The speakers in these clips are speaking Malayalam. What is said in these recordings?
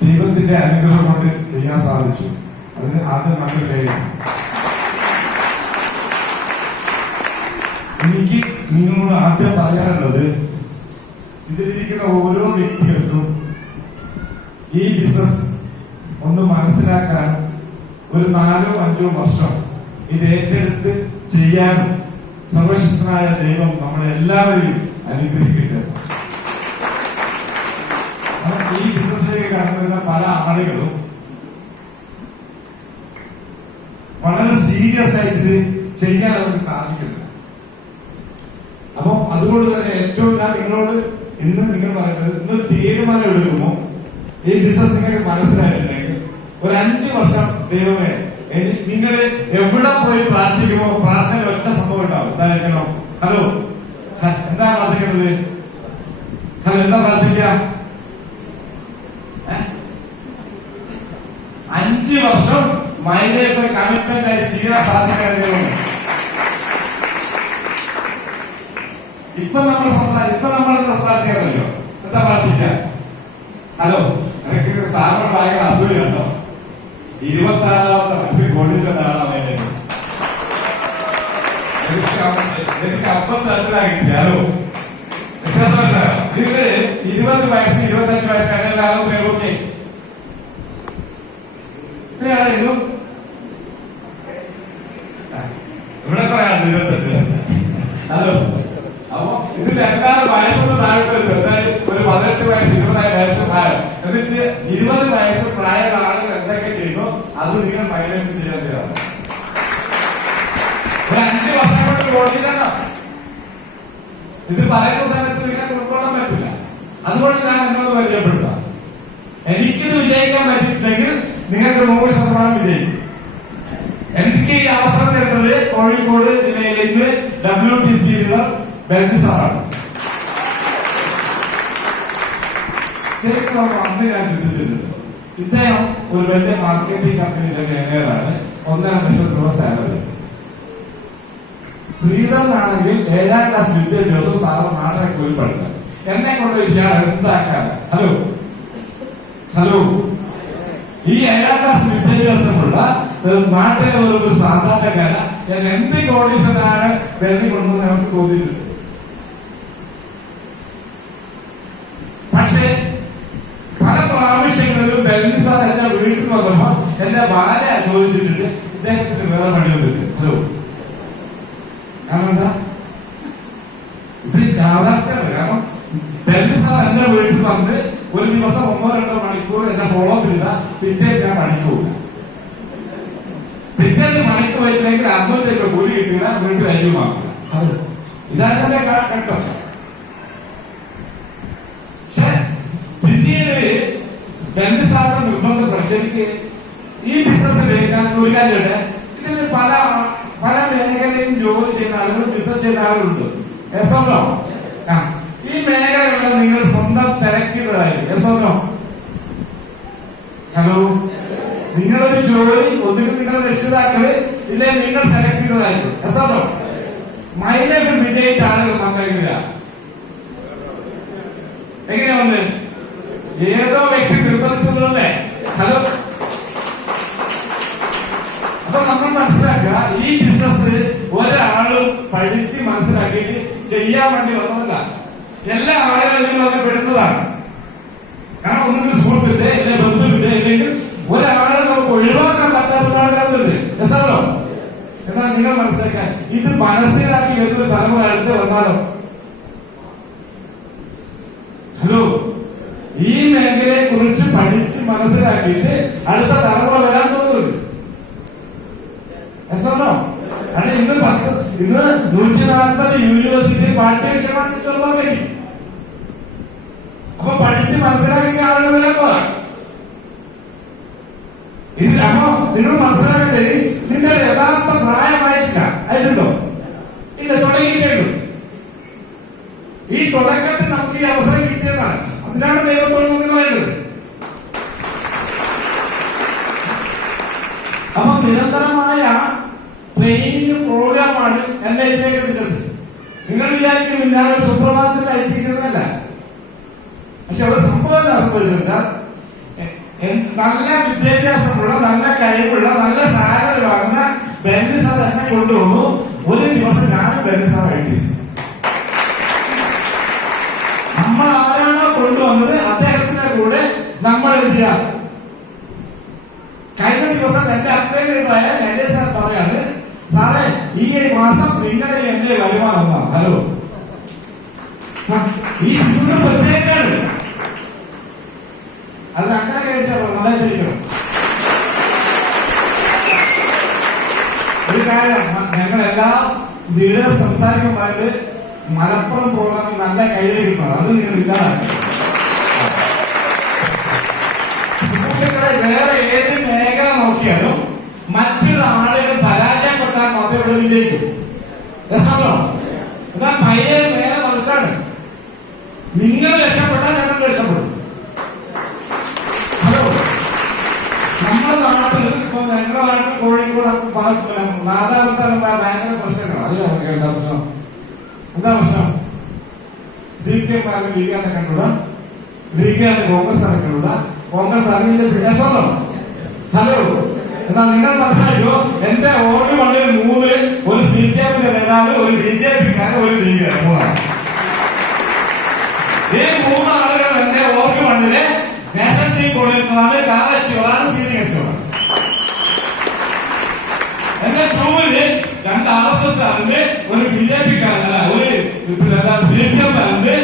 ദൈവത്തിന്റെ അനുഗ്രഹം കൊണ്ട് ചെയ്യാൻ സാധിച്ചു. അതിന് ആദ്യം നമ്മൾ കഴിയണം. എനിക്ക് നിങ്ങളോട് ആദ്യം പറയാനുള്ളത്, ഇതിലിരിക്കുന്ന ഓരോ വ്യക്തികൾക്കും ഈ ബിസിനസ് ഒന്ന് മനസ്സിലാക്കാൻ ഒരു 4-5 വർഷം ഇത് ഏറ്റെടുത്ത് ചെയ്യാനും സർവശക്തനായ ദൈവം നമ്മളെല്ലാവരെയും അനുഗ്രഹിക്കട്ടെ. ഈ ബിസിനസ്സിലേക്ക് കടന്നു വരുന്ന പല ആളുകളും വളരെ സീരിയസ് ആയിട്ട് ചെയ്യാൻ അവർക്ക് സാധിക്കുന്നില്ല. അപ്പൊ അതുകൊണ്ട് തന്നെ ഏറ്റവും ഞാൻ നിങ്ങളോട് ഇന്ന് നിങ്ങൾ പറയുന്നത്, ഇന്ന് തീരുമാനം എടുക്കുമ്പോൾ ഈ ബിസിനസ് നിങ്ങൾക്ക് മനസ്സിലായിട്ടുണ്ടെങ്കിൽ ഒരു 5 വർഷം ദൈവമേ നിങ്ങൾ എവിടെ പോയി പ്രാർത്ഥിക്കുമോ പ്രാർത്ഥന ഒറ്റ സംഭവം ഉണ്ടാവും. എന്തായിരിക്കണം? ഹലോ, എന്താ പ്രാർത്ഥിക്കേണ്ടത്? ഹലോ, എന്താ പ്രാർത്ഥിക്കുക? 5 വർഷം മൈ ലൈഫ് കമ്മിറ്റ്മെന്റ് ആയി ചെയ്യാൻ സാധിക്കാൻ ഇപ്പൊ നമ്മൾ പ്രാർത്ഥിക്കാമല്ലോ. എന്താ പ്രാർത്ഥിക്കുക? ഹലോ, എനിക്ക് സാറിന് ഭയങ്കര അസൂയ കേട്ടോ. 26ാമത്തെ വയസ്സിൽ കോടീശ്വരനാണ് എനിക്ക് അപ്പം തരത്തിലാക്കിയാലോ വ്യത്യാസം മനസ്സിലായോ? ഇത് 20 വയസ്സ് 25 വയസ്സ് കഴിഞ്ഞാലും ഓക്കെ ഇവിടെ പറയാം 25. ഹലോ, അപ്പൊ ഇതിൽ എല്ലാവരും വയസ്സൊന്നും താഴോട്ട് ചെറുതായി ഒരു 18 വയസ്സ് 20 വയസ്സ് പ്രായം. എന്നിട്ട് 20 വയസ്സ് പ്രായമുള്ള ആളുകൾ എന്തൊക്കെ ചെയ്യുന്നു അത് നിങ്ങൾ മൈൻഡ് ചെയ്യാൻ തരാം. ഒരു 5 വർഷം കൊണ്ട് കോടീശ്വരനാ. ഇത് പറയുന്ന സമയത്ത് നിങ്ങൾക്ക് ഉൾക്കൊള്ളാൻ പറ്റില്ല. അതുകൊണ്ട് ഞാൻ എന്നോട് പരിചയപ്പെടുത്താം. എനിക്കിത് വിജയിക്കാൻ പറ്റിയിട്ടില്ലെങ്കിൽ നിങ്ങൾക്ക് 100% വിജയിക്കും. എനിക്ക് ഈ അവസരം തരുന്നത് കോഴിക്കോട് ജില്ലയിലെ ഇന്ന് WTCയിലുള്ള ബെൽറ്റ് സാറാണ്. ശരിക്കും അന്ന് ഞാൻ ചിന്തിച്ചിട്ടുണ്ട്, ഇദ്ദേഹം ഒരു വലിയ മാർക്കറ്റിംഗ് കമ്പനിയിലെ മാനേജറാണ്. 1.5 ലക്ഷം രൂപ സാലറി. ശ്രീധരനാണെങ്കിൽ 7ാം ക്ലാസ് വിദ്യാഭ്യാസം സാറ് നാട്ടിലെ പോയി പഠിക്കാം. എന്നെ കൊണ്ട് ഇയാൾ എന്താക്കാണ്? ഹലോ ഹലോ ഈ 7ാം ക്ലാസ് വിദ്യാഭ്യാസമുള്ള നാട്ടിലെ ഒരു സാധാരണക്കാരൻ ഞാൻ എന്ത് കോടീശ്വരനാണ് വെള്ളി കൊണ്ടെന്ന് നമുക്ക് തോന്നിയിട്ടുണ്ട്. പക്ഷെ പല പ്രാവശ്യങ്ങളിലും ഡൽഹി സാർ എന്റെ വീട്ടിൽ വന്നപ്പോ എന്റെ ഭാര്യ ചോദിച്ചിട്ടുണ്ട്, ഇദ്ദേഹത്തിന് വേറെ പണിയൊന്നുമില്ല. ഹലോ, കാരണം എന്താ? ഇത് യാഥാർത്ഥ്യമാണ്. കാരണം ഡൽഹി സാർ എന്റെ വീട്ടിൽ വന്ന് ഒരു ദിവസം 1-2 മണിക്കൂർ എന്നെ ഫോളോ അപ്പ് ചെയ്താൽ പിറ്റേന്ന് ഞാൻ പണിക്ക് പോകില്ല. പിറ്റേന്ന് പണിക്ക് പോയിട്ടില്ലെങ്കിൽ 500 രൂപ കൂലി കിട്ടില്ല, വീട്ടിൽ അരിയുമാക്കില്ല. ഇതാകെ കേട്ടോ. പക്ഷെ പിന്നീട് ഡൽഹി സാറിന്റെ നിർബന്ധം പ്രശ്നിക്ക് ഈ ബിസിനസ്സിൽ ഞാൻ ഒരു കാര്യമുണ്ട്. ഇതിൽ പല മേഖലയിലും ജോലി ചെയ്യുന്ന ആളുകൾ, ബിസിനസ് ചെയ്യുന്ന ആളുകളുണ്ട്. എസോനോ ഈ മേഖലകളെല്ലാം നിങ്ങൾ സ്വന്തം സെലക്ട് ചെയ്തതായിരിക്കും. എസോനോ ഹലോ, നിങ്ങളൊരു ജോലി ഒന്നുകിൽ നിങ്ങൾ രക്ഷിതാക്കള് ഇല്ലേ നിങ്ങൾ സെലക്ട് ചെയ്തതായിരിക്കും. എസോനോ മൈലേജിൽ വിജയിച്ച ആളുകൾ നമ്മളെങ്ങനെയാ എങ്ങനെയാ വന്ന് ഏതോ വ്യക്തി നിർബന്ധിച്ചതല്ലേ? ഹലോ, അപ്പൊ നമ്മൾ മനസ്സിലാക്കുക, ഈ ബിസിനസ് ഒരാളും പഠിച്ച് മനസ്സിലാക്കിയിട്ട് ചെയ്യാൻ വേണ്ടി വന്നതല്ല. എല്ലാ ആളുകളിലും അത് പെടുന്നതാണ്. കാരണം ഒന്നുകിൽ സുഹൃത്തിന്റെ അല്ലെ ബന്ധുവിന്റെ അല്ലെങ്കിൽ ഒരാളെ നമുക്ക് ഒഴിവാക്കാൻ പറ്റാത്ത ആളുകളുണ്ട്. രസമല്ലോ. എന്നാൽ നിങ്ങൾ മനസ്സിലാക്കാൻ ഇത് മനസ്സിലാക്കി വരുന്ന തലമുറ അടുത്ത് വന്നാലോ? ഹലോ, ഈ മേഖലയെ കുറിച്ച് പഠിച്ച് മനസ്സിലാക്കിയിട്ട് അടുത്ത തലമുറ വരാൻ പോകുന്നുണ്ട്. രസമല്ലോ. അല്ല, ഇന്ന് 140 യൂണിവേഴ്സിറ്റി പാഠ്യവിഷയമാണ്. അപ്പൊ പഠിച്ച് മനസ്സിലാക്കിയ ആളുകൾ വരാൻ പോകാം. ഇത് അപ്പോ നിങ്ങൾ മനസ്സിലാക്കേണ്ടത് നിന്റെ യഥാർത്ഥ പ്രായമായിട്ടില്ല. ആയിട്ടുണ്ടോ? ഇല്ല, തുടങ്ങിയിട്ടേയുള്ളൂ. ഈ തുടക്കത്തിൽ നമുക്ക് ഈ അവസരം കിട്ടിയതാണ്. അതിനാണ് ദൈവത്തോട് നന്ദി പറയേണ്ടത്. അപ്പൊ നിരന്തരമായ ട്രെയിനിങ് പ്രോഗ്രാമാണ് എന്നെ ഇതിലേക്ക് എത്തിച്ചത്. നിങ്ങൾ വിചാരിക്കും ഞാൻ ഒരു സുപ്രഭാതത്തിൽ എത്തിച്ചതല്ല. പക്ഷെ അവിടെ സംഭവം എന്താ സംഭവിച്ചത്? നല്ല വിദ്യാഭ്യാസമുള്ള, നല്ല കഴിവുള്ള, നല്ല സാലറി വാങ്ങുന്ന ബെന്നി സാർ എന്നെ കൊണ്ടുവന്നു. ഒരു ദിവസം ഞാനും ബെന്നി സാർ ഐ.ടി.എസ്. നമ്മൾ ആരാണോ കൊണ്ടുവന്നത് അദ്ദേഹത്തിന്റെ കൂടെ നമ്മൾ എന്ത് ചെയ്യാം. കഴിഞ്ഞ ദിവസം എന്റെ അപ്ഡേറ്റായ ശൈലേഷ് സാർ പറയാണ്, സാറേ ഈ മാസം നിങ്ങളുടെ എന്റെ വരുമാനം. ഹലോ, ഈ ബിസിനസ് പ്രത്യേകമാണ്. അത് അങ്ങനെ കഴിച്ചാൽ നന്നായിട്ടിരിക്കണം. ഒരു കാര്യം, ഞങ്ങളെല്ലാം ലീഡേഴ്സ് സംസാരിക്കുമ്പോൾ മലപ്പുറം പ്രോഗ്രാമിൽ നല്ല കയ്യിൽ കിട്ടണം. അത് നിങ്ങൾ ഇല്ലാതാക്കി. സുഹൃത്തുക്കളെ, വേറെ ഏത് മേഖല നോക്കിയാലും മറ്റുള്ള ആളുകൾ പരാജയപ്പെട്ടാൽ മാത്രമേ ഇവിടെ വിജയിക്കൂ. രസമല്ലോ? എന്നാൽ പയ്യെ നേരെ മറിച്ചാണ്. നിങ്ങൾ രക്ഷപ്പെട്ടാൽ ഞങ്ങൾ രക്ഷപ്പെടും. ഹലോ, നമ്മുടെ നാട്ടിൽ ഇപ്പൊ ഞങ്ങളുടെ നാട്ടിൽ കോഴിക്കോട് നാദാപുരത്താലും ഭയങ്കര പ്രശ്നങ്ങൾ. അറിയാം എന്താ പ്രശ്നം? എന്താ പ്രശ്നം? CPM ലീഗാനെ കണ്ടുകൂടാ, ലീഗാനെ കോൺഗ്രസ് കണ്ടുകൂടാ, കോൺഗ്രസ് അറിഞ്ഞിന്റെ രസമല്ലോ? ഹലോ, എന്നാൽ നിങ്ങൾ മനസ്സിലാക്കോ, എന്റെ ഓർമ്മ മണ്ണിൽ 3, ഒരു CPM-ന്റെ നേതാവ്, ഒരു BJP-ക്കാരൻ, ഒരു ലീഗാരൻ, 3 ആളുകൾ. ഈ 3 ആളുകൾ എന്റെ ഓർമ്മ മണ്ണില് നാഷണൽ ടീം കൊള്ളുന്നതാണ്, കാലച്ചുവറാണ്, സീനിയച്ചുവറാണ്. എന്റെ ടൂവില് 2 RSS ആളുണ്ട്, ഒരു BJP-ക്കാരനല്ല, ഒരു CPM-കാരുണ്ട്,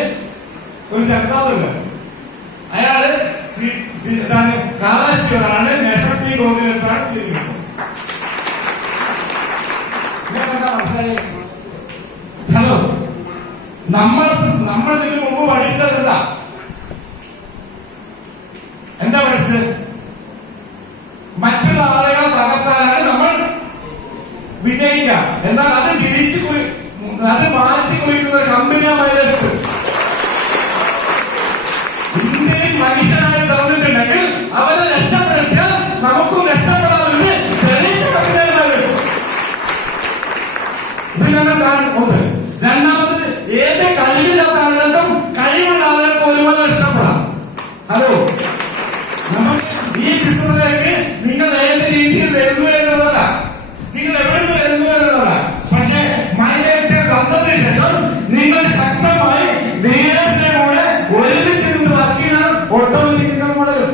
ഒരു ജനതാദളുണ്ട്. അയാള് കാലച്ചുവറാണ്, നാഷണൽ ടീം കൊള്ളുന്നതാണ്, സീനിയച്ചവർ. മനസ്സിലായി? ഹലോ, നമ്മൾ ഇതിന് മുമ്പ് പഠിച്ചത് എന്താ പഠിച്ചത്? മറ്റുള്ള ആളുകളെ തകർത്താലാണ് നമ്മൾ വിജയിക്കുക. എന്നാൽ അത് അത് മാറ്റി കുറിക്കുന്ന കമ്പനിയായിട്ട് ഇന്ത്യയിൽ മനുഷ്യനായി തന്നിട്ടുണ്ടെങ്കിൽ അവരെ രക്ഷപ്പെടുത്തിയാൽ നമുക്കും രക്ഷപ്പെടാമെന്ന് തെളിയിച്ച കമ്പനിയായി. ഇത് ഞങ്ങൾ കാണുന്നത്. രണ്ടാമത്, ഏത് കഴിവില്ലാത്ത ആളുകൾക്കും കഴിവുള്ള ആളുകൾക്ക് ഒരുപോലെ രക്ഷപ്പെടാം. ഹലോ, ഈ ബിസിനസ്സിലേക്ക് നിങ്ങൾ ഏത് രീതിയിൽ വരുന്നു എന്നുള്ളതല്ല, നിങ്ങൾ എവിടെ വരുന്നു എന്നുള്ളതല്ല. പക്ഷേ മൈലേജ് വന്നതിന് ശേഷം നിങ്ങൾ ശക്തമായി ലീഡേഴ്സിനെ കൂടെ ഒരുമിച്ച് നിന്ന് വർക്ക് ചെയ്താൽ ഓട്ടോമാറ്റിക് നിങ്ങൾ വളരും.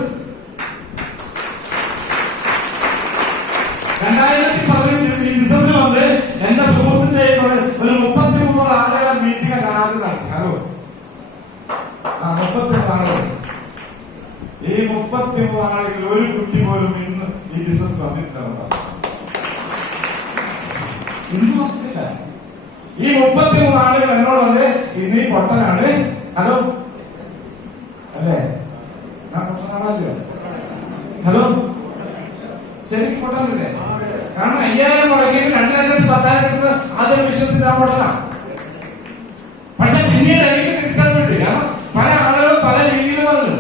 2015 ഈ ബിസിനസ്സിൽ വന്ന് എന്റെ സുഹൃത്തിന്റെ ഒരു 33 ആളുകളെ മീറ്റിംഗ് കാണാതെ നടത്തി. ഹലോ, 33 ആളുകൾ. ഈ 33 ആളുകൾ ഒരു കുട്ടി പോലും ഇന്ന് ഈ ബിസിനസ് വന്നിട്ടില്ല. ഇന്ന് വന്നിട്ടില്ല. ഈ 33 ആളുകൾ എന്നോട് വന്ന് ഇന്നീ പൊട്ടനാണ്. ഹലോ, അല്ലേ? ഞാൻ പൊട്ടനാണല്ലോ. ഹലോ, ശരിക്കും പൊട്ടനല്ലേ? കാരണം 5000 മുടക്കി 2,10,000 കിട്ടുന്നത് അത് വിശ്വസിച്ചാൽ പൊട്ടനാ. പക്ഷെ പിന്നീട് എനിക്ക് തിരിച്ചറിഞ്ഞിട്ട്, കാരണം പല ആളുകളും പല രീതിയിൽ വന്നു.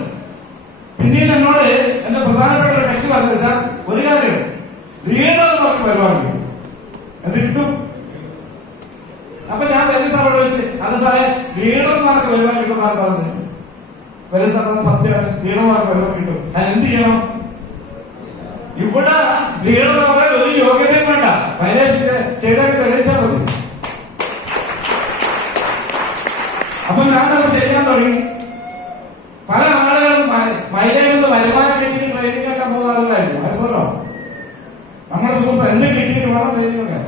പിന്നീട് എന്നോട് എന്റെ പ്രധാനപ്പെട്ട ഒരു കക്ഷി പറഞ്ഞു, സാർ ഒരു കാര്യം, ലീഡർ നമുക്ക് പരിപാടി അത് കിട്ടും. അപ്പൊ ഞാൻ വലിയ സാറോട് ചോദിച്ചു, അത് സാറേ ലീഡർമാർക്ക് പരിപാടി കിട്ടുന്നതാണ് പറഞ്ഞു. വലിയ സാറിന് സത്യമാണ്, ലീഡർമാർക്ക് പരിപാടി കിട്ടും. ഞാൻ എന്ത് ചെയ്യണം? ഇവിടെ ലീഡർമാരെ ഒരു യോഗ്യതയും വേണ്ട, പരീക്ഷ ചെയ്താൽ തെളിയിച്ചാൽ മതി. അപ്പൊ ഞാനത് ചെയ്യാൻ തുടങ്ങി. പല ആളുകളും മൈലേജ് വരുമാനം കിട്ടിയിട്ട് ട്രെയിനിങ് ഒക്കെ പോകുന്ന ആളുകളായിരുന്നു. മനസ്സിലോ? നമ്മുടെ സുഹൃത്ത് എന്ത് കിട്ടിയിട്ട് വേണം ട്രെയിനിങ് ഒക്കെ.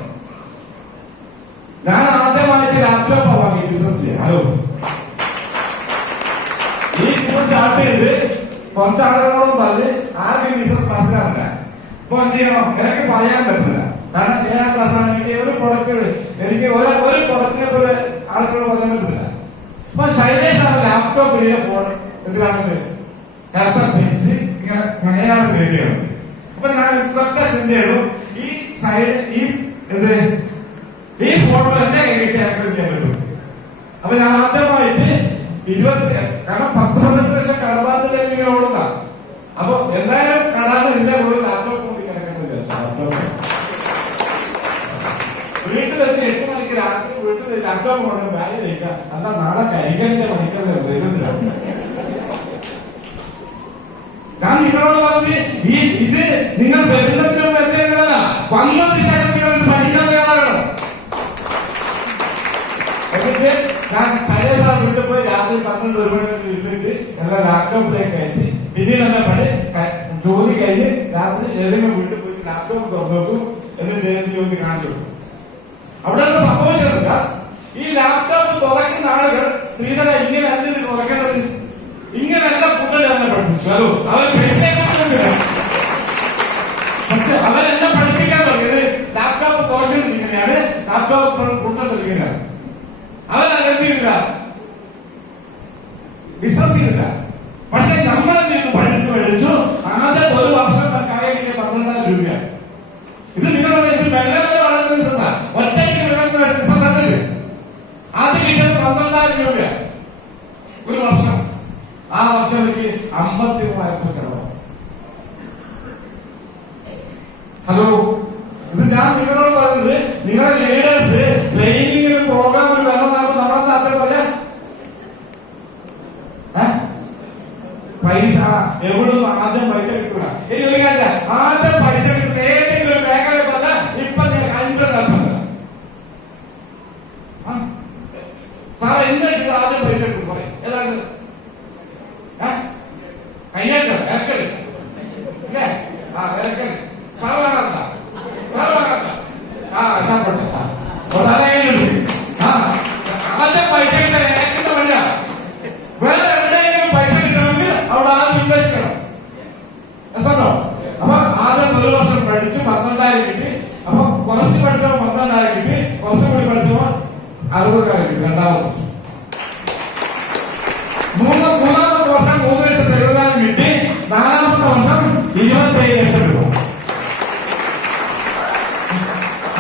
ഞാൻ ആദ്യമായിട്ട് ലാപ്ടോപ്പ് വാങ്ങി ബിസിനസ് ചെയ്യാൻ. ഹലോ, ഈ ബിസിനസ് സ്റ്റാർട്ട് ചെയ്ത് കുറച്ച് ആളുകളോടും പറഞ്ഞ് ആർക്കും ബിസിനസ് മനസ്സിലാവില്ല. ഇപ്പൊ എന്ത് ചെയ്യണം? എനിക്ക് പറയാൻ പറ്റില്ല. കാരണം 7ാം ക്ലാസ് ആണ്. എനിക്ക് ഒരു പ്രൊഡക്റ്റ് ഒരു പ്രൊഡക്റ്റിനെ പോലെ ആളുകളോട് പറയാൻ പറ്റില്ല. അപ്പൊ ശൈലേഷ് ആണ് ലാപ്ടോപ്പ് ഫോൺ എന്തിനാണ് ലാപ്ടോപ്പ് വെച്ച് ഇങ്ങനെയാണ് വേണ്ടിയാണ്. അപ്പൊ ഞാൻ ഇതൊക്കെ ചിന്ത ചെയ്തു. ഈ സൈഡ് ഈ ഫോട്ടോ എന്റെ കൈകിട്ട് ആക്ടിവേറ്റ് ചെയ്യാൻ പറ്റും. അപ്പൊ ഞാൻ ആദ്യമായിട്ട് 10-15 ലക്ഷം കടബാധ്യത ഇങ്ങനെ ഓടുക. അപ്പൊ എന്തായാലും കടാതെ ഇതിന്റെ കൂടെ ലാപ്ടോപ്പ് കൂടി കിടക്കുന്നില്ല. വീട്ടിലെത്തി 8 മണിക്ക് രാത്രി വീട്ടിൽ ലാപ്ടോപ്പ് കൊണ്ട് ബാഗ് കഴിക്കാം. എന്നാ നാളെ കരികലിന്റെ മണിക്കല്ലേ വരുന്നില്ല. ഞാൻ നിങ്ങളോട് മതി. ഇത് നിങ്ങൾ വരുന്നതിനും എത്തിയതല്ല, വന്നതിന് ശേഷം നിങ്ങൾ പഠിക്കാൻ തയ്യാറാകണം. എന്നിട്ട് ഞാൻ ശൈലേഷ വീട്ടിൽ പോയി രാത്രി 12-1 മണി ഇരുന്നിട്ട് എല്ലാം ലാപ്ടോപ്പിലേക്ക് കയറ്റി പിന്നീട് എന്നെ പണി ജോലി കഴിഞ്ഞ് രാത്രി ഏതെങ്കിലും വീട്ടിൽ പോയി ലാപ്ടോപ്പ് തുറന്നു നോക്കും. എന്നിട്ട് ജോലി കാണിച്ചു കൊടുക്കും. അവിടെ എന്താ സംഭവിച്ചത് സാർ? ഈ ലാപ്ടോപ്പ് തുറക്കുന്ന ആളുകൾ ശ്രീധര ഇങ്ങനെയല്ല ഇത് തുറക്കേണ്ടത്, ഇങ്ങനെയല്ല കൂട്ടൽ തന്നെ പഠിപ്പിച്ചു. അതോ അവർ അവരെന്നെ പഠിപ്പിക്കാൻ തുടങ്ങിയത് ലാപ്ടോപ്പ് തുറക്കേണ്ടത് ഇങ്ങനെയാണ്, ലാപ്ടോപ്പ് കൂട്ടേണ്ടത് ഇങ്ങനെയാണ്. അവരെന്തില്ല, വിശ്വസിക്കുന്നില്ല. പക്ഷെ നമ്മളെന്ത് പഠിച്ചു ആദ്യത്തെ 1 വർഷം കായിക 12,000 രൂപയാണ്. ഇത് നിങ്ങളുടെ മെല്ലെ മെല്ലെ വളർന്ന ബിസിനസ്സാണ്. ഒറ്റയ്ക്ക് വിളക്കുന്ന ബിസിനസ് അല്ലത്. ആദ്യം കിട്ടിയത് 12,000 രൂപയാണ് 1 വർഷം. ആ വർഷം എനിക്ക് 53,000 ചെലവാണ്. ഹലോ, ഇത് ഞാൻ നിങ്ങളോട് പറയുന്നത് നിങ്ങളുടെ ലീഡേഴ്സ് ട്രെയിനിങ്ങിലും പ്രോഗ്രാമിലും വേണമെന്നാണ് നമ്മളെ നാട്ടിൽ പറയാം. പൈസ എവിടുന്ന് ആദ്യം പൈസ കിട്ടൂല. ഇനി ഒരു കാര്യം, ആദ്യം പൈസ കിട്ടുന്ന ഏതെങ്കിലും മേഖല പറഞ്ഞാൽ ഇപ്പൊ ഞാൻ കണ്ടുതരാൻ സാർ എന്താ ചെയ്ത് ആദ്യം പൈസ കിട്ടും പറയും. ഏതാണ് കയ്യേറ്റം ഇറക്കല് ഇല്ലേ? ഇറക്കല് സാർ വാങ്ങാത്ത എന്നാ പോട്ടെ. ആദ്യം പൈസ കിട്ടാൻ ഏക്കുന്ന വഴിയാ. വേറെ എവിടെയെങ്കിലും പൈസ കിട്ടണമെങ്കിൽ അവിടെ ആദ്യം ഇൻവെസ്റ്റ് ചെയ്യണം. അപ്പൊ ആദ്യം 1 വർഷം പഠിച്ച് 12,000 കിട്ടി. അപ്പൊ കുറച്ച് പഠിച്ചപ്പോ 12,000 കിട്ടി. കുറച്ചും കൂടി പഠിച്ചപ്പോ 60,000 കിട്ടി. രണ്ടാമത്തെ വർഷം മൂന്നാമത്തെ വർഷം 3,70,000 കിട്ടി. 4-ാമത്തെ വർഷം 27 ലക്ഷം രൂപ.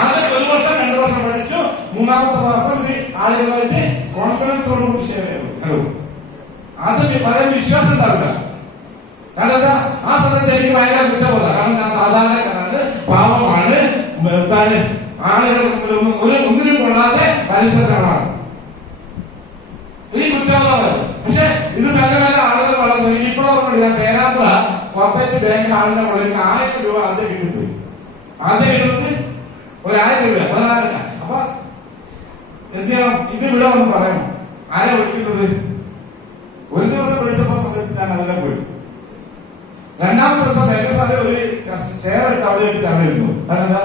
ആദ്യം 1 വർഷം 2 വർഷം പഠിച്ചു. 3-ാമത്തെ വർഷം ആളുകളായിട്ട് കോൺഫിഡൻസോടുകൂടി ഷെയർ ചെയ്തു. അത് വളരെ വിശ്വാസം ഉണ്ടാവില്ല. കാരണം എന്താ, ആ സമയത്ത് എനിക്ക് ഭയങ്കര കുറ്റബോധ. കാരണം ഞാൻ സാധാരണക്കാരാണ്, പാവമാണ്, ആളുകൾ ഒന്നിനും കൊള്ളാതെ പരിസരമാണ്. ഈ കുറ്റബോധം. പക്ഷെ ഇത് നല്ല നല്ല ആളുകൾ വളർന്നു. ഇപ്പോഴും ഞാൻ പേരാമ്പ്ര കോർപ്പറേറ്റ് ബാങ്ക് ആളിന്റെ മുകളിൽ 1000 രൂപ ആദ്യം കിട്ടുന്നത്. ആദ്യം കിട്ടുന്നത് 1,000 രൂപ 14,000. അപ്പൊ എന്ത് ചെയ്യണം? ഇത് വിടാമെന്ന് പറയണം. ആരാ വിളിക്കുന്നത്? 1 ദിവസം വിളിച്ചപ്പോ സമയത്ത് ഞാൻ അതിനെ പോയി. 2-ാമത്തെ ദിവസം എന്റെ സാധനം ഒരു ഷെയർ ഇട്ട് അവിടെ ഇട്ടിട്ട് അവിടെ ഇരുന്നു. കാരണം എന്താ,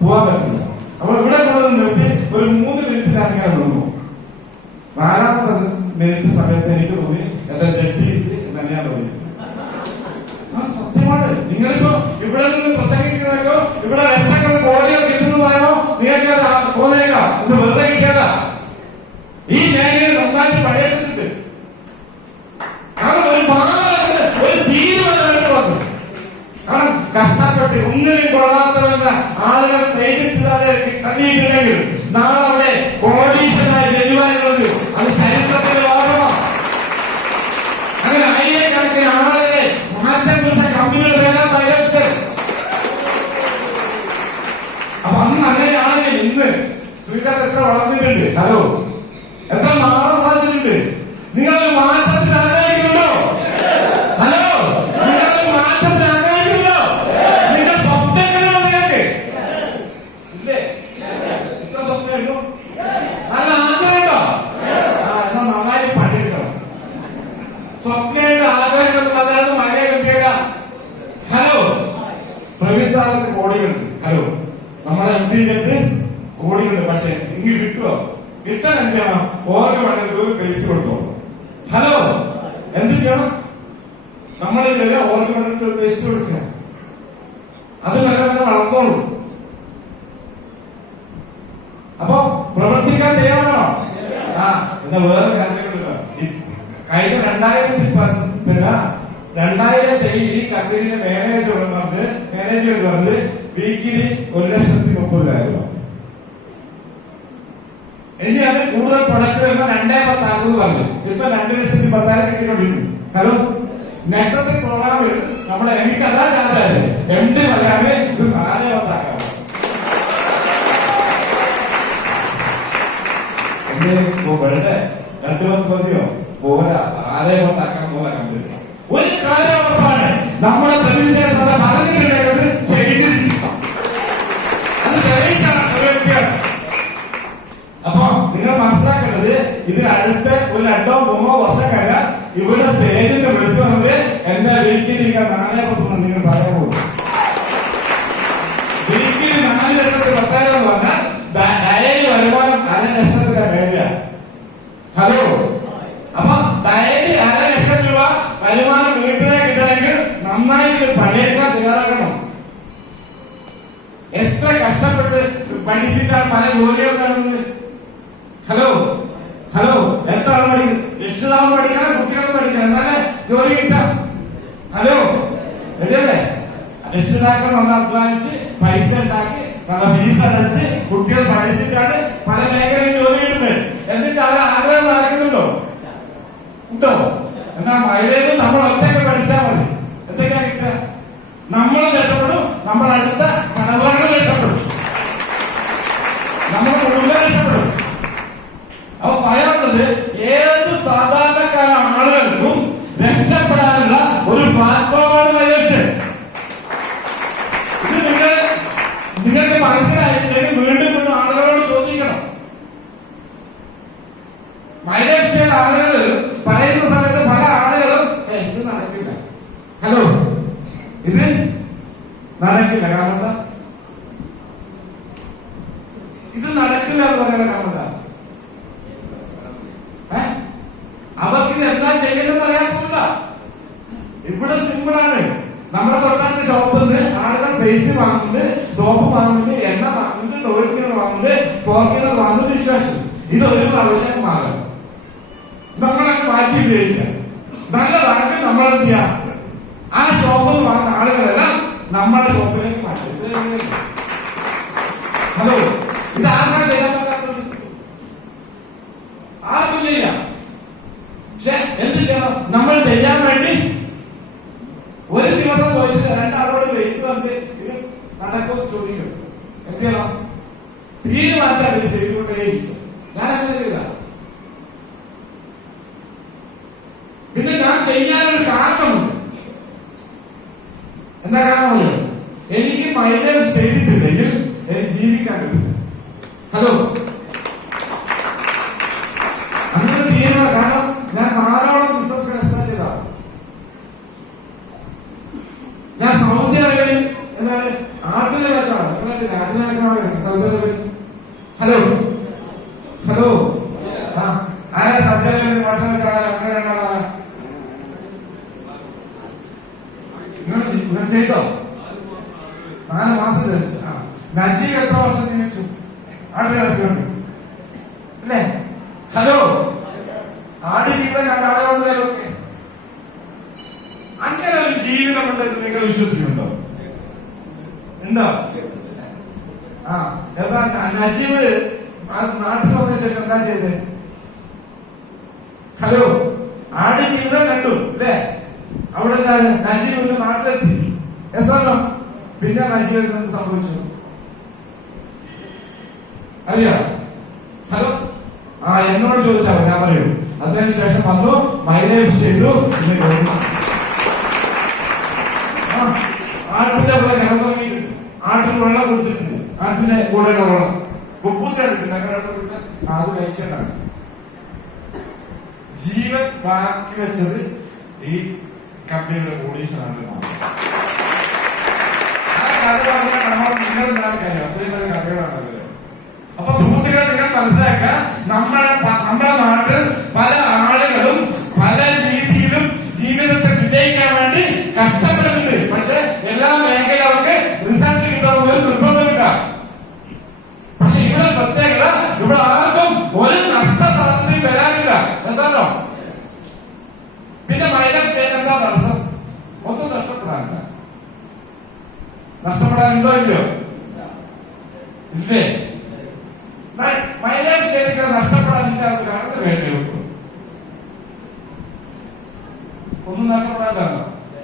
പോവാൻ പറ്റില്ല. അപ്പോൾ ഇവിടെ കൊണ്ടുവന്ന് നിർത്തി ഒരു 3 മിനിറ്റ് ഞാൻ ഇങ്ങനെ നിന്നു. 4-ാമത്തെ മിനിറ്റ് സമയത്ത് എനിക്ക് തോന്നി എന്റെ ജഡ്ഡി തന്നെയാ തോന്നി. സത്യമാണ്. നിങ്ങളിപ്പോ ഇവിടെ നിന്ന് പ്രസംഗിക്കുന്നതോ ഇവിടെ ലക്ഷങ്ങൾ കോടികൾ കിട്ടുന്നു പറയണോ നിങ്ങൾക്ക് തോന്നിയേക്കാം. ഇത് വെറുതെ കിട്ടിയല്ല. ഈ മേഖലയിൽ നന്നായിട്ട് പഴയിട്ടുണ്ട്. കാരണം ഒരു തീരുമാനം വന്നു. കാരണം കഷ്ടപ്പെട്ട് ഒന്നിനും കൊള്ളാത്തവരുന്ന ആളുകൾ കഴിയിട്ടുണ്ടെങ്കിൽ നാളെ അവിടെ കോടീശ്വരനായി വരുവാനുള്ളത് അത് ചരിത്രത്തിന്റെ ഭാഗമാണ്. അങ്ങനെ 1000-കണക്കിന് ആളുകളെ മാറ്റം കുറിച്ച കമ്പനികൾ വരാൻ തയ്യാറ്. അപ്പൊ അന്ന് അങ്ങനെയാണെങ്കിൽ ഇന്ന് ശ്രീധർ എത്ര വളർന്നിട്ടുണ്ട്? ഹലോ, എത്ര മാറാൻ സാധിച്ചിട്ടുണ്ട്? നിങ്ങൾ മാറ്റത്തിൽ ആഗ്രഹിക്കുന്നുണ്ടോ? ഹലോ, നിങ്ങൾ മാറ്റത്തിൽ ആഗ്രഹിക്കുന്നുണ്ടോ? നിങ്ങൾ സ്വപ്നങ്ങളുണ്ടോ? നിങ്ങൾക്ക് ഇല്ലേ? എത്ര സ്വപ്നമുണ്ടോ? നല്ല ആഗ്രഹമുണ്ടോ? എന്നാ നന്നായി പഠിക്കണം. സ്വപ്നയുടെ ആഗ്രഹങ്ങൾ അതായത് മഴയെ കിട്ടിയല്ല. ഹലോ, പ്രവീൺ സാറിന് കോടികളുണ്ട്. ഹലോ, നമ്മളെ എംപിക്ക് കോടികളുണ്ട്. പക്ഷെ ഇങ്ങനെ കിട്ടുമോ? കിട്ടാൻ എന്ത് ചെയ്യണം? ഓരോ മണിക്കൂർ പേസ്റ്റ് കൊടുത്തോ. ഹലോ, എന്ത് ചെയ്യണം? നമ്മളില്ല ഓരോ മണിക്കൂർ പേസ്റ്റ് കൊടുക്കുക. അത് നല്ല വളർന്നോളൂ. അപ്പൊ പ്രവർത്തിക്കാൻ തയ്യാറാണോ? എന്നാ വേറെ കാര്യങ്ങളുണ്ടല്ലോ. കഴിഞ്ഞ 2000 ഈ കമ്പനിയിലെ മാനേജർ പറഞ്ഞ് വീക്കിലി 1,30,000 രൂപ. ഇനി അത് കൂടുതൽ പ്രൊഡക്റ്റ് വരുമ്പോ 2,10,000 പറഞ്ഞു. ഇപ്പൊ 2,10,000 കിട്ടിക്കൊണ്ടിരുന്നു. ഹലോ, നെക്സസ് പ്രോഗ്രാമിൽ നമ്മളെ എനിക്ക് അതാ ചാർജായത് MD പറയാന് ഇത് 4,10,000. വെറുതെ 2,10,000 പോരാ, 4,10,000 പോലെ കമ്പനി. ഒരു കാര്യം ഉറപ്പാണ്, നമ്മളെ വർഷം കഴിഞ്ഞാൽ ഇവിടെ സ്റ്റേജിൽ വിളിച്ചു വന്നത് എന്റെ വീക്കിലിരിക്കാൻ 4 നിങ്ങൾ പറയാൻ പോകും. വീക്കിൽ 4 ലക്ഷത്തിന് 10,000 എന്ന് പറഞ്ഞാൽ ഡയലി വരുമാനം 1.5 ലക്ഷത്തിന്റെ മേലെയാണ്. ഹലോ, അപ്പൊ ഡയലി 1.5 ലക്ഷം രൂപ വരുമാനം വീട്ടിലെ കിട്ടണമെങ്കിൽ നന്നായിട്ട് പണിയെടുക്കാൻ തയ്യാറാക്കണം. എത്ര കഷ്ടപ്പെട്ട് പഠിച്ചിട്ടാണ് പല ജോലികൾ നടന്നത്. ഹലോ ഹലോ, എത്ര ആൾ പഠിക്കും? രക്ഷിതാവ് പഠിക്കണം, കുട്ടികൾ പഠിക്കണം, എന്നാലേ ജോലി കിട്ടാം. ഹലോ, റെഡിയല്ലേ? രക്ഷിതാക്കൾ നമ്മൾ അധ്വാനിച്ച് പൈസ ഉണ്ടാക്കി നല്ല ഫീസ് അടച്ച് കുട്ടികൾ പഠിച്ചിട്ടാണ് പല മേഖലയിൽ ജോലി കിട്ടുന്നത്. എന്നിട്ട് അത് ആഗ്രഹം നടക്കുന്നുണ്ടോ? ഉണ്ടോ? എന്നാ മൈലേജ് നമ്മൾ ഒറ്റയ്ക്ക് പഠിച്ചാൽ മതി. എന്തൊക്കെയാ കിട്ടുക? നമ്മൾ രക്ഷപ്പെടും, നമ്മുടെ അടുത്ത തലമുറകൾ രക്ഷപ്പെടും, നമ്മുടെ കുടുംബം രക്ഷപ്പെടും. അപ്പൊ പറയാനുള്ളത്, ഏത് സാധാരണക്കാര ആളുകൾക്കും രക്ഷപ്പെടാനുള്ള ഒരു പ്ലാറ്റ്ഫോമാണ് മൈലേജ്. ഇത് നിങ്ങൾക്ക് മനസ്സിലായില്ലെങ്കിൽ വീണ്ടും വീണ്ടും ആളുകളോട് ചോദിക്കണം. മൈലേജ് ചെയ്ത ആളുകൾ പറയുന്ന സമയത്ത് പല ആളുകളും ഇത് നടക്കില്ല. ഹലോ, ഇത് നടക്കില്ല. കാരണം എന്താ? ഇത് നടക്കില്ല എന്ന് പറയുന്ന കാരണം എന്താ? അവർക്ക് ഇത് എന്താ ചെയ്യേണ്ടതെന്ന് അറിയാത്തില്ല. ഇവിടെ സിമ്പിളാണ്. നമ്മുടെ തൊട്ടടുത്ത ഷോപ്പിൽ നിന്ന് ആളുകൾ പേസ്റ്റ് വാങ്ങുന്നുണ്ട്, സോപ്പ് വാങ്ങുന്നുണ്ട്, എണ്ണ വാങ്ങുന്നുണ്ട്, ടോയ്ലറ്റ് വാങ്ങുന്നുണ്ട്, ഫോർക്കിനർ വാങ്ങുന്നുണ്ട്, ഡിഷ്. ഇത് ഒരു പ്രാവശ്യം മാറും. നമ്മളത് മാറ്റി ഉപയോഗിക്കുക. നല്ലതാണെങ്കിൽ നമ്മളെന്ത് ചെയ്യാം? ആ ഷോപ്പിൽ വാങ്ങുന്ന ആളുകളെല്ലാം നമ്മുടെ ഷോപ്പിലേക്ക് മാറ്റും. ഹലോ, ഇത് ആർക്കാ ചെയ്യാൻ പറ്റാത്തത്? ആർക്കും ചെയ്യാം. പക്ഷെ എന്ത് ചെയ്യണം? നമ്മൾ ചെയ്യാൻ വേണ്ടി ഒരു ദിവസം പോയിട്ട് 2 ആളോട് വേസ്റ്റ് വന്ന് ഇത് നടക്കും ചോദിക്കും. എന്ത് ചെയ്യണം? തീരുമാനിച്ചാൽ ഇത് ചെയ്തുകൊണ്ടേയിരിക്കും. ഞാൻ അങ്ങനെ ചെയ്ത. പിന്നെ ഞാൻ ചെയ്യാനൊരു കാരണമുണ്ട്. എന്താ കാരണമല്ലോ? എനിക്ക് മൈലേജ് ചെയ്തിട്ടില്ലെങ്കിൽ എനിക്ക് ജീവിക്കാൻ പറ്റില്ല. ഹലോ, അങ്ങനെ തീരുമാനം. കാരണം ഞാൻ 4ഓളം ബിസിനസ് രജിസ്റ്റർ ചെയ്തതാണ്. ഞാൻ സൗദി അറേബ്യയിൽ എന്താണ് ആട്ടിനെ വെച്ചാണ്. Saudi Arabia. ഹലോ ഹലോ, ആരാ സൗദി അറേബ്യയിൽ മാറ്റം വെച്ചാണ്? അങ്ങനെ ചെയ്തോ? 4 മാസം ധരിച്ചു. നജീബ് എത്ര വർഷം ജീവിച്ചു? ആട്ടിനെ വെച്ചുകൊണ്ട് അല്ലേ? ഹലോ, ആട് ജീവിതം കണ്ടാളൊക്കെ അങ്ങനെ ഒരു ജീവിതമുണ്ടെന്ന് നിങ്ങൾ വിശ്വസിക്കുന്നുണ്ടോ? ഉണ്ടോ? എന്താ നജീബ് നാട്ടിൽ വന്നതിന് ശേഷം എന്താ ചെയ്തത്? ഹലോ, ആട് ജീവിതം കണ്ടു അല്ലേ? അവിടെ എന്താണ്? നജീബ് നാട്ടിലെത്തി. എസല്ലോ. പിന്നെ നജീബിന് എന്ത് സംഭവിച്ചു അറിയോ? ഹലോ, എന്നോട് ചോദിച്ചാൽ ഞാൻ പറയൂ. അതിനുശേഷം വന്നു, മൈലേജ് ചെയ്തു. ആട്ടിന്റെ കൂടെ കിടന്നുറങ്ങിയിട്ടുണ്ട്, ആട്ടിന് വെള്ളം കൊടുത്തിട്ടുണ്ട്, ആട്ടിന്റെ കൂടെ വെള്ളം കുപ്പൂസെടുത്തിട്ടുണ്ട്. അത് കഴിച്ചിട്ടാണ് ജീവൻ ബാക്കി വെച്ചത്. ഈ കമ്പനിയുടെ കോടീശ്വരാണ്. ആ കഥ പറഞ്ഞാൽ നമ്മൾ നിങ്ങളുണ്ടാകുന്ന കാര്യം അത്രയും വലിയ കഥകളാണല്ലോ. അപ്പൊ സുഹൃത്തുക്കളെ, നിങ്ങൾ മനസ്സിലാക്കുക, നമ്മുടെ നാട്ടിൽ പല ആളുകളും പല രീതിയിലും ജീവിതത്തെ വിജയിക്കാൻ വേണ്ടി കഷ്ടപ്പെടുന്നുണ്ട്. പക്ഷെ എല്ലാ മേഖല അവർക്ക് റിസൾട്ട് കിട്ടണമെന്ന് നിർബന്ധമില്ല. പക്ഷെ ഇവിടെ പ്രത്യേകത, ഇവിടെ ആർക്കും ഒരു നഷ്ടസാധ്യതയും വരാനില്ല. മനസ്സിലോ? പിന്നെ മൈനസ് ചെയ്യാൻ എന്താ തടസ്സം? ഒന്നും നഷ്ടപ്പെടാനില്ല. നഷ്ടപ്പെടാനുണ്ടോ ഇല്ലയോ? ഇല്ലേ? മൈലേജ് ചെയ്തിട്ട് നഷ്ടപ്പെടാനില്ല. അത് കാണുന്നത് വേണ്ടിയോ? ഒന്നും നഷ്ടപ്പെടാനില്ല.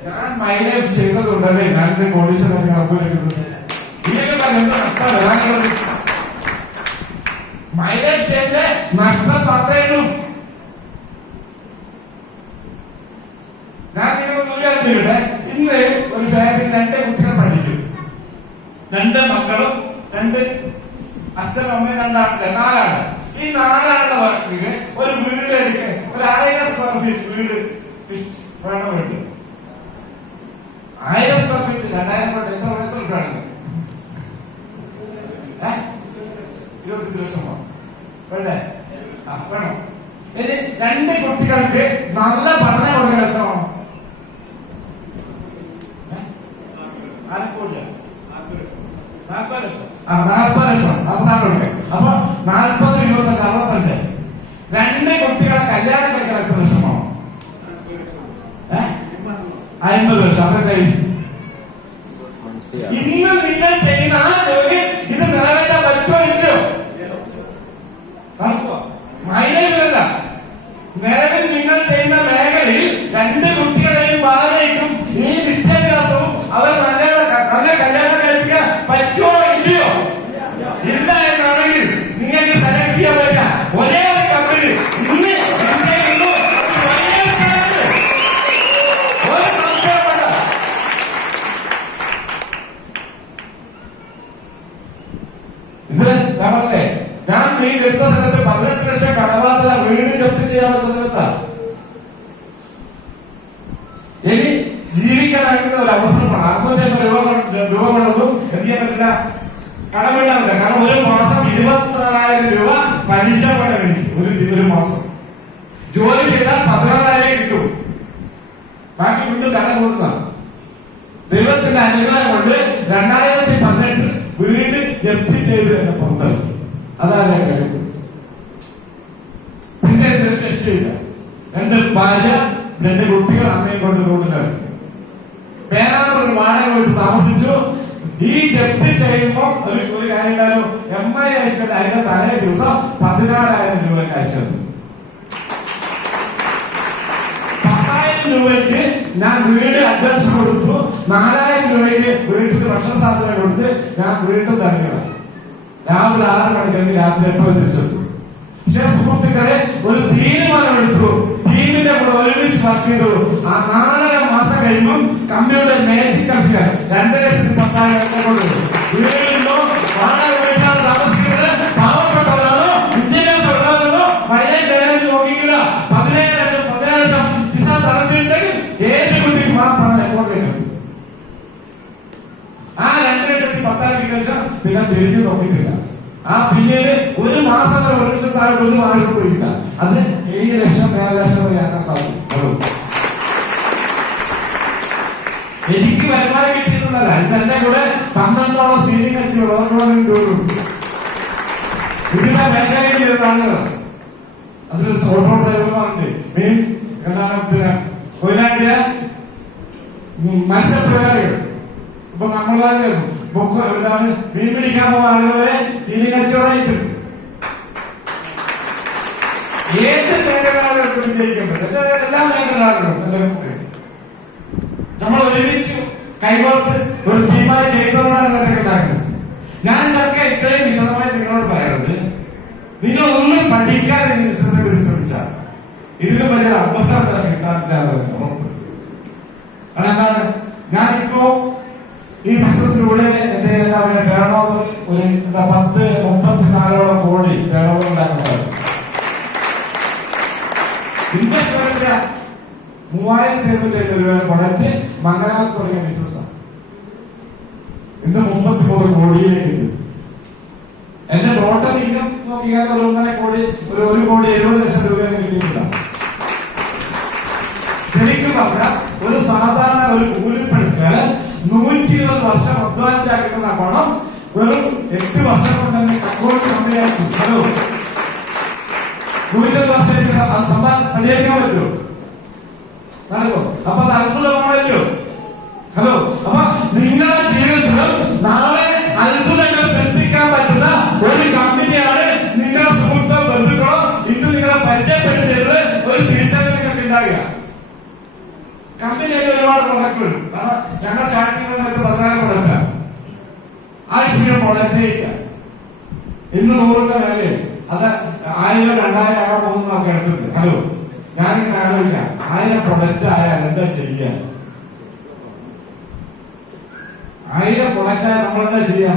ഞാൻ മൈലേജ് ചെയ്തതുകൊണ്ടല്ലേ ഞാനിത് കോടീശ്വരനെ അഭിനയിക്കുന്നത്. നഷ്ടം വരാനുള്ളത് മൈലേജ് ചെയ്ത് നഷ്ടം മാത്രമേ ഉള്ളൂ. ഞാൻ നിങ്ങൾക്ക് ഒരു കാര്യമില്ല. ഇന്ന് ഒരു ഫാമിലി 2 കുട്ടികൾ പഠിക്കും. 2 മക്കളും 2 അച്ഛനും അമ്മയും 2 ആളുടെ 4 ആള്. ഈ 4 ആളുടെ വർക്കില് ഒരു വീട് എടുക്കുക, ഒരു 1000 വീട് വേണം വേണ്ടി 1000 സ്ക്വയർ ഫീറ്റ് 2000 കോടി എത്ര രൂപയാണ്? 25 ലക്ഷം വേണ്ടേ? വേണം. ഇനി 2 കുട്ടികൾക്ക് നല്ല പഠനം കൊടുക്കാൻ എത്ര വേണം? 40 ലക്ഷം. 40 ലക്ഷം അവസാനം. അപ്പൊ 40, 25, 65. 2 കുട്ടികളെ കല്യാണം കഴിക്കാൻ എത്ര ലക്ഷം വേണം? 50 ലക്ഷം. അതൊക്കെ ഇന്ന് നിങ്ങൾ ചെയ്യുന്ന ആ ജോലി ഇത് നിറവേറ്റാൻ പറ്റുമോ ഇല്ലയോ? മൈലല്ല. നിലവിൽ നിങ്ങൾ ചെയ്യുന്ന മേഖലയിൽ 2 കുട്ടികളെയും ഭാര്യയ്ക്കും ഈ വിദ്യാഭ്യാസവും അവർ നല്ല കല്യാണം കഴിക്കാൻ പറ്റുമോ ഇല്ലയോ? ഇല്ല എന്നാണെങ്കിൽ നിങ്ങൾക്ക് സെലക്ട് ചെയ്യാൻ പറ്റില്ല. ഒരേ ഒരു കമ്പനി ഇന്ന് ഞാൻ ഈ എടുത്ത സ്ഥലത്ത് 18 ലക്ഷം കടബാധ്യത വീട് ജപ്തി ചെയ്യാൻ വെച്ച സ്ഥലത്താണ്. ഇനി ജീവിക്കാനായിട്ട് ഒരു അവസരമാണ്. 650 രൂപ കൊണ്ടൊന്നും എന്ത് ചെയ്യാൻ പറ്റില്ല, കടമിടാറില്ല. കാരണം ഒരു മാസം 24,000 രൂപ പലിശ വേണം എനിക്ക്. ഒരു മാസം ജോലി ചെയ്താൽ 14,000 കിട്ടും. ബാക്കി വീണ്ടും കട കൊടുക്കുന്നതാണ്. ദൈവത്തിന്റെ അനുഗ്രഹം കൊണ്ട് 2018 വീട് ജപ്തി ചെയ്ത് തന്നെ പുറത്തിറങ്ങി. അതാണ് കഴിവ്. പിന്നെ രക്ഷയില്ല. 2 ഭാര്യ 2 കുട്ടികൾ അമ്മയെ കൊണ്ട് റോഡിലാണ്. പേരാറൊരു വാടക വീട്ടിൽ താമസിച്ചു. ഈ ജപ്തി ചെയ്യുമ്പോ ഒരു കാര്യം ഉണ്ടായിരുന്നു. MI അയച്ചത് അതിന്റെ തലേ ദിവസം 14,000 രൂപയ്ക്ക് അയച്ചത്. 10,000 രൂപയ്ക്ക് ഞാൻ വീട് അഡ്വാൻസ് കൊടുത്തു. 4,000 രൂപയ്ക്ക് വീട്ടിൽ ഭക്ഷണ സാധനം കൊടുത്ത് ഞാൻ വീണ്ടും തരങ്ങണം. രാവിലെ 6 മണിക്ക് രാത്രി 8 തിരിച്ചെത്തും. പക്ഷേ സുഹൃത്തുക്കളെ ഒരു തീരുമാനമെടുത്തു. ടീമിന്റെ കൂടെ ഒരുമിച്ച് വർക്ക് ചെയ്തു. ആ 4.5 മാസം കഴിയുമ്പോൾ കമ്പനിയുടെ മാജിക്കൽ ഫിഗർ 2,10,000 കൊടുത്തു. വീടിലോ വാടക വീട്ടാണ് താമസിക്കുന്നത്, പാവപ്പെട്ടവരാണോ വിദ്യാഭ്യാസം ഉള്ളവരാണോ മൈലേജ് ഡയറക്റ്റ് നോക്കിയില്ല. 17 ലക്ഷം വിസ തടഞ്ഞിട്ടുണ്ടെങ്കിൽ ഏത് കുട്ടിക്ക് മാത്രമാണ് റെക്കോർഡ് ചെയ്യുന്നത്. ആ 2,10,000 പിന്നെ തിരിഞ്ഞു നോക്കിയിട്ടില്ല. ആ പിന്നീട് ഒരു മാസം 1 ലക്ഷത്താഴെ ഒരു ആളും പോയില്ല. അത് 7 ലക്ഷം 4 ലക്ഷം വരെ ആക്കാൻ സാധിക്കും. എനിക്ക് വരുമാനം കിട്ടിയിരുന്നല്ല. എന്റെ കൂടെ 12ഓളം സീനിയർ വെച്ചുള്ളവരുണ്ട്. വിവിധ മേഖലയിൽ വരുന്ന ആളുകൾ. അതിൽ ഓട്ടോ ഡ്രൈവർമാരുണ്ട്, മീൻ പിന്നെ കൊയിലാണ്ടിയ മത്സ്യത്തൊഴിലാളികൾ. ഇപ്പൊ നമ്മളെ ഇതാണ് മീൻ പിടിക്കാൻ പോകുന്ന ആളുകളെ സീനിയർ കച്ചവടമായിട്ടുണ്ട്. ഏത് മേഖലകളും വിജയിക്കാൻ പറ്റും. എല്ലാ മേഖലകളും നമ്മൾ ഒരുമിച്ച് കൈകോർത്ത് ഒരു ടീമായി ചെയ്തതുകൊണ്ടാണ് ഇതൊക്കെ ഉണ്ടാക്കുന്നത്. ഞാൻ ഇതൊക്കെ ഇത്രയും വിശദമായി നിങ്ങളോട് പറയുന്നത്, നിങ്ങൾ ഒന്നും പഠിക്കാതെ ബിസിനസ് പരിശ്രമിച്ചാൽ ഇതിലും വലിയ അവസരം കിട്ടാൻ ഉറപ്പ്. അതെന്താണ്, ഞാനിപ്പോ ഈ ബിസിനസ്സിലൂടെ എന്റെ എന്താ പറയുക ടേണോവർ ഒരു 10-34 കോടി ടേണോവർ ഉണ്ടാക്കുന്നത്. ഇൻവെസ്റ്റ്മെന്റ് 3,700 രൂപ മുടക്കി മംഗലാപുരം തുടങ്ങിയ ബിസിനസ്സാണ്. ഇന്ന് 33 കോടിയിലേക്ക് എത്തി. എന്റെ ടോട്ടൽ ഇൻകം നോക്കിയാൽ ഒരു 1.5 കോടി, ഒരു 1,70 ലക്ഷം രൂപയൊക്കെ കിട്ടിയിട്ടില്ല. ശരിക്കും പറഞ്ഞാൽ ഒരു സാധാരണ ഒരു കൂലിപ്പണിക്കാരൻ 120 വർഷം അധ്വാനിച്ചാക്കുന്ന പണം വെറും 8 വർഷം കൊണ്ട് തന്നെ അക്കൗണ്ട് കമ്പനിയാച്ചു. ഹലോ, 120 വർഷം പരിഹരിക്കാൻ പറ്റുമോ? ഹലോ, അപ്പൊ അത് അത്ഭുതമാണല്ലോ. ഹലോ, അപ്പൊ നിങ്ങളുടെ ജീവിതത്തിലും നാളെ അത്ഭുതങ്ങൾ സൃഷ്ടിക്കാൻ പറ്റുന്ന ഒരു കമ്പനിയാണ് നിങ്ങളുടെ സുഹൃത്തോ ബന്ധുക്കളോ ഇന്ന് നിങ്ങളെ പരിചയപ്പെടുത്തിയത്. ഒരു തിരിച്ചറിവ് നിങ്ങൾക്ക് ഉണ്ടാകുക. കമ്പനിയൊക്കെ ഒരുപാട് പ്രൊഡക്റ്റ് വരും. കാരണം ഞങ്ങൾ സ്റ്റാർട്ട് ചെയ്യുന്ന സമയത്ത് 14 പ്രൊഡക്റ്റാണ്. ആഴ്ചയും പ്രൊഡക്റ്റ് ഇല്ല. ഇന്ന് 100 മേലെ അത് 1000, 2000 ആകാൻ പോകുന്നതൊക്കെ എടുത്തിട്ട്. ഹലോ, ഞാനിങ്ങനെ ആലോചിക്കാം, 1000 പ്രൊഡക്റ്റ് ആയാൽ എന്താ ചെയ്യാ? 1000 പ്രൊഡക്റ്റ് ആയാൽ നമ്മളെന്താ ചെയ്യാ?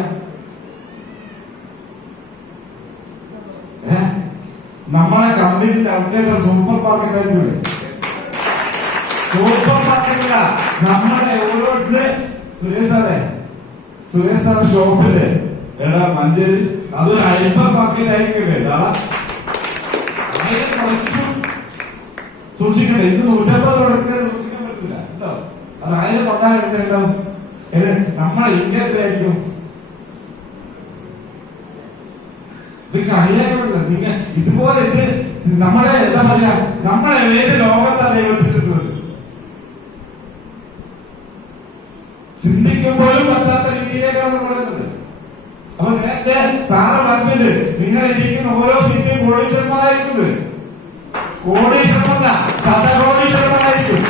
നമ്മളെ കമ്പനിന്റെ ഔട്ട്ലെറ്റ് സൂപ്പർ മാർക്കറ്റ് ആയിരിക്കില്ലേ? സൂപ്പർ മാർക്കറ്റില്ല, നമ്മുടെ ഓരോട്ടില് സുരേഷ് സാറ് ഷോപ്പില് എടാ മഞ്ചേരി അതൊരു ഹൈപ്പർ മാർക്കറ്റ് ആയിരിക്കില്ലേ, സൂക്ഷിക്കട്ടെ. ഇന്ന് 150 കൊടുക്കുന്നത് സൂക്ഷിക്കാൻ പറ്റില്ല കേട്ടോ. അത് 1000 വന്നാൽ എന്താവും? നമ്മളെ ഇന്ത്യ എത്രയായിരിക്കും? കളിയാക്കണ്ട നിങ്ങൾ ഇതുപോലെ. ഇത് നമ്മളെ എന്താ പറയാ, നമ്മളെ ഏത് ലോകത്താണ് എത്തിച്ചിട്ടുള്ളത്? ചിന്തിക്കുമ്പോഴും പറ്റാത്ത രീതിയിലേക്കാണ് പറയുന്നത്. അപ്പൊ നേരത്തെ സാറ് പറഞ്ഞിട്ട് നിങ്ങൾ ഇരിക്കുന്ന ഓരോ സീറ്റും കോടീശ്വരന്മാരായിരിക്കുന്നത്. കോടീശ്വരമല്ല, ശതകോടീശ്വരന്മാരായിരിക്കും.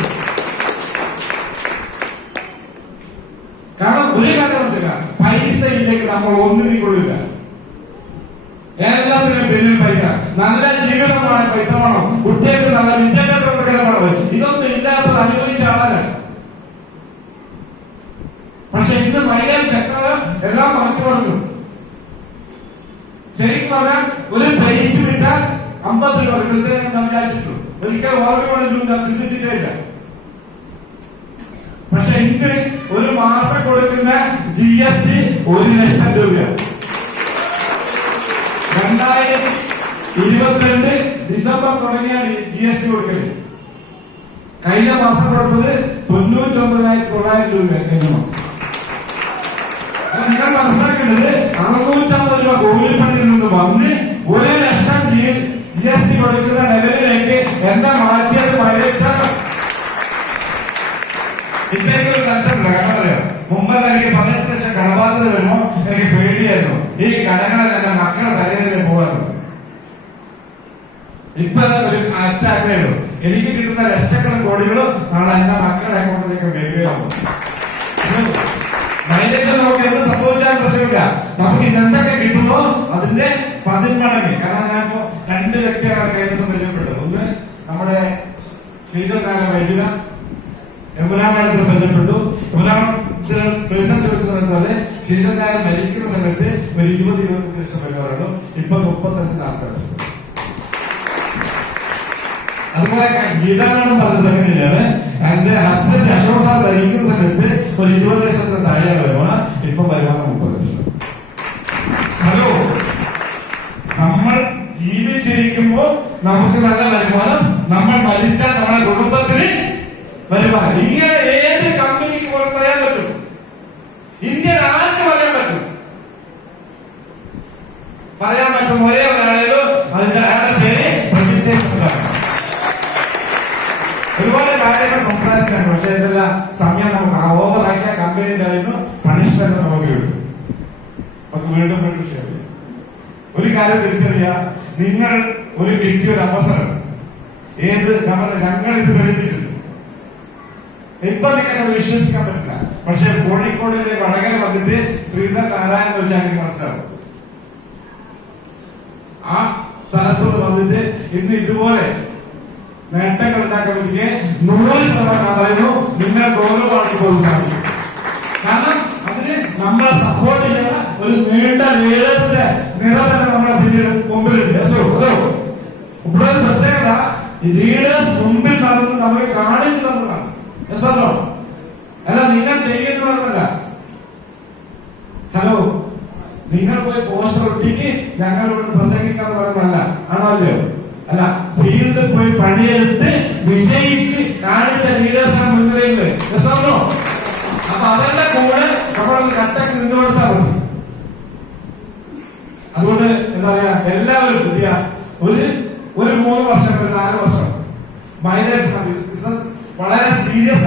കാരണം ഒരു കാര്യം മനസ്സിലാക്കാം, പൈസ ഇല്ലെങ്കിൽ നമ്മൾ ഒന്നിനും കൊള്ളില്ല. എല്ലാത്തിനും പിന്നിൽ പൈസ. നല്ല ജീവിതമാണ് പൈസ വേണം, കുട്ടികൾക്ക് നല്ല വിദ്യാഭ്യാസം കൊടുക്കണം. ഇതൊന്നും ഇല്ലാത്തത് അനുഭവിച്ച ആളാണ്. പക്ഷെ ഇന്ന് മൈലാൻ ശക്തത എല്ലാം മാറ്റി പറഞ്ഞു. ശരിക്കും പറഞ്ഞാൽ ഒരു പ്രൈസ് വിട്ടാൽ 50 രൂപ ഞാൻ വിചാരിച്ചിട്ടു. ഒരിക്കൽ ഓർമ്മ ഞാൻ ചിന്തിച്ചിട്ടേ ഇല്ല. പക്ഷെ ഇന്ന് ഒരു മാസം കൊടുക്കുന്ന GST 1 ലക്ഷം രൂപയാണ്. 2022 ഡിസംബർ തുടങ്ങിയാണ് GST കൊടുക്കല്. കഴിഞ്ഞ മാസം കൊടുത്തത് 99,900 രൂപ. കഴിഞ്ഞ മാസം നിങ്ങൾ മനസ്സിലാക്കേണ്ടത് 650 രൂപ കൂലിപ്പണിയിൽ നിന്ന് വന്ന് 1 ലക്ഷം GST കൊടുക്കുന്ന ലെവലിലേക്ക് എന്നെ മാറ്റിയത് മൈലേഷാണ്. ഇത്രയ്ക്ക് ഒരു കൺസെപ്റ്റ് കാരണം അറിയാം. മുമ്പ് എനിക്ക് 18 ലക്ഷം കടബാധ്യത വരുമ്പോ എനിക്ക് പേടിയായിരുന്നു. ഈ കടങ്ങളിൽ എന്റെ മക്കളുടെ തലയിലേക്ക് പോകാറുണ്ട്. ഇപ്പൊ ഒരു അറ്റാക്കേ ഉള്ളൂ. എനിക്ക് കിട്ടുന്ന ലക്ഷങ്ങളും കോടികളും നാളെ എന്റെ മക്കളുടെ അക്കൗണ്ടിലേക്ക് വരികയാവും. മൈലേജ് നമുക്ക് എന്ത് സംഭവിച്ചാൽ പ്രശ്നമില്ല. നമുക്ക് എന്തൊക്കെ കിട്ടുമോ അതിന്റെ 10 മടങ്ങ്. കാരണം ഞാനിപ്പോ 2 വ്യക്തികളാണ് കൈവശം പരിചയപ്പെട്ടത്. ഒന്ന് നമ്മുടെ ശ്രീജനായ വൈദ്യുത യമുനാമേളത്തിൽ ബന്ധപ്പെട്ടു. യമുനാമേളത്തിൽ സ്പെഷ്യൽ ചോദിച്ചത് ശ്രീജനായ മരിക്കുന്ന സമയത്ത് ഒരു 20-25 ലക്ഷം വരുമായിരുന്നു. ഇപ്പൊ 35-40 ലക്ഷം. അതുപോലെ ഗീതാനാണ് പറഞ്ഞത് എങ്ങനെയാണ്, എന്റെ ഹസ്ബൻഡ് അശോക് സാർ ഭരിക്കുന്ന സമയത്ത് ഒരു 20 ലക്ഷത്തിന് താഴെയാണ് വരുമാനം. ഇപ്പൊ വരുമാനം 30 ലക്ഷം. ഹലോ, നമ്മൾ ജീവിച്ചിരിക്കുമ്പോ നമുക്ക് നല്ല വരുമാനം, നമ്മൾ മരിച്ചാൽ നമ്മുടെ കുടുംബത്തിന് വരുമാനം. ഇങ്ങനെ ഏത് കമ്പനിക്ക് പോലും പറയാൻ പറ്റും. ഇന്ത്യൻ ആർക്ക് പറയാൻ പറ്റും? പറയാൻ പറ്റും ഒരേ ഒരാളേലോ, അതിന്റെ അയാളുടെ പേര് പ്രവിജയൻ. ഒരുപാട് കാര്യങ്ങൾ സംസാരിക്കാണ്. പക്ഷെ ഇതെല്ലാം സമയം നമുക്ക് ഓവറാക്കിയ കമ്പനിയുടെ ആയിരുന്നു പണിഷ്മെന്റ് നമുക്ക് കിട്ടും. നമുക്ക് വീണ്ടും വീണ്ടും ഷെയർ ചെയ്യാം. ഒരു കാര്യം തിരിച്ചറിയുക, നിങ്ങൾ ഒരു കിട്ടിയ ഒരു അവസരം ഞങ്ങൾ ഇത് തെളിയിച്ചിട്ടുണ്ട്. ഇപ്പൊ നിങ്ങൾക്ക് വിശ്വസിക്കാൻ പറ്റില്ല. പക്ഷെ കോഴിക്കോടിലെ വടകര വന്നിട്ട് ശ്രീധർ നാരായണൻ വെച്ചാൽ എനിക്ക് മനസ്സിലാവും. ആ സ്ഥലത്തോട് വന്നിട്ട് ഇന്ന് ഇതുപോലെ നേട്ടങ്ങൾ ഉണ്ടാക്കാൻ വേണ്ടി 100% പറയുന്നു നിങ്ങൾക്ക് ഓരോ ആൾക്ക് പോലും സാധിക്കും. കാരണം അതിന് നമ്മളെ സപ്പോർട്ട് ചെയ്യുന്ന ഒരു നീണ്ട ലീഡേഴ്സിന്റെ നിര തന്നെ നമ്മുടെ മുമ്പിലുണ്ട്. ഹലോ, ഇവിടെ പ്രത്യേകത ലീഡേഴ്സ് മുമ്പിൽ നടന്ന് നമുക്ക് കാണിച്ചു തന്നതാണ്. യെസോ അല്ല, നിങ്ങൾ ചെയ്യുന്നതല്ല. ഹലോ, നിങ്ങൾ പോയി പോസ്റ്റർ ഒട്ടിക്ക് ഞങ്ങൾ ഇവിടെ പ്രസംഗിക്കാന്ന് പറയുന്നതല്ല. ആണോ അല്ലയോ? അല്ല, ഫീൽഡിൽ പോയി പണിയെടുത്ത് വിജയിച്ച് കാണിച്ച ലീഡേഴ്സാണ് മുൻനിരയില്. അപ്പൊ അതെല്ലാം കൂടെ നമ്മളൊന്ന് കട്ടക്ക് നിന്ന് കൊടുത്താൽ മതി. അതുകൊണ്ട് എന്താ പറയാ, എല്ലാവരും പുതിയ ഒരു 3 വർഷം 4 വർഷം മൈലേജ് ബിസിനസ് വളരെ സീരിയസ്